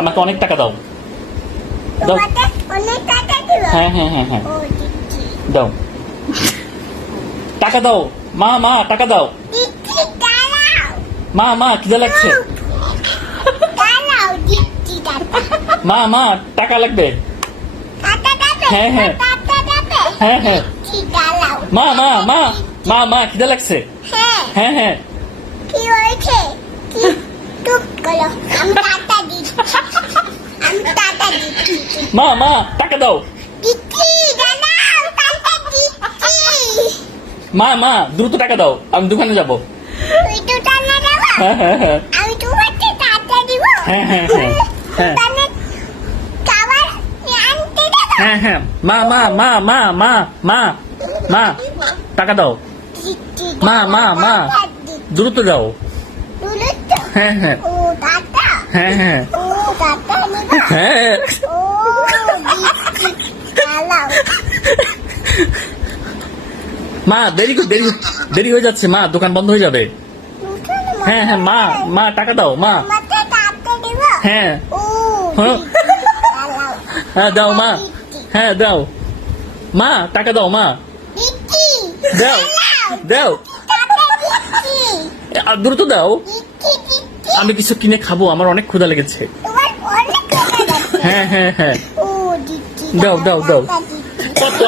আমাকে অনেক টাকা দাও। দাও। তোমাকে অনেক টাকা দিব। হ্যাঁ হ্যাঁ হ্যাঁ হ্যাঁ ও দিচ্ছি। দাও। টাকা দাও মা, মা টাকা দাও। দিচ্ছি, দাঁড়াও। মা, মা খিদে লাগছে। দাঁড়াও, দিচ্ছি টাকা। মা, মা টাকা লাগবে। টাকা দেবে? হ্যাঁ, হ্যাঁ। টাকা দেবে? হ্যাঁ হ্যাঁ দিচ্ছি, দাঁড়াও। মা, মা, মা, মা, মা খিদে লাগছে। হ্যাঁ, হ্যাঁ হ্যাঁ কি হয়েছে? কি? চুপ করো। আমি টাকা দিচ্ছি। আমি টাকা দিচ্ছি। মা, মা টাকা দাও। দিচ্ছি, দাঁড়াও, টাকা দিচ্ছি। মা, মা দ্রুত টাকা দাও, আমি দোকানে যাব। তুই তো টাকা দেবো? হ্যাঁ হ্যাঁ হ্যাঁ আমি তোমাকে টাকা দিব। হ্যাঁ, হ্যাঁ, হ্যাঁ, হ্যাঁ। দোকানে খাবার আনতে দেবো? হ্যাঁ হ্যাঁ মা, মা, মা, মা, মা, মা, মা টাকা দাও। দিচ্ছি, মা, মা, মা টাকা দিচ্ছি। দ্রুত দাও। তুলে তো? হ্যাঁ হ্যাঁ ও টাকা? হ্যাঁ হ্যাঁ ও টাকা নিব? হ্যাঁ ও দিচ্ছি, দাঁড়াও। মা দেরি দেরি হয়ে যাচ্ছে মা, দোকান বন্ধ হয়ে যাবে। হ্যাঁ হ্যাঁ মা, মা টাকা দাও মা। তোমাকে টাকা দিব? হ্যাঁ ও হ্যাঁ। দিচ্ছি, দাঁড়াও। হ্যাঁ দাও মা। দিচ্ছি, হ্যাঁ দাও মা, টাকা দাও মা। দিচ্ছি, দাও দাও টাকা দিচ্ছি, দ্রুত দাও। দিচ্ছি, দিচ্ছি। আমি কিছু কিনে খাবো, আমার অনেক ক্ষুধা লেগেছে। তোমার অনেক টাকা যাচ্ছে। হ্যাঁ হ্যাঁ হ্যাঁ ও দিচ্ছি, দাও, দাও, দাও। টাকা দিচ্ছি। কত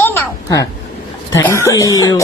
এ নাও। হ্যাঁ থ্যাংক ইউ।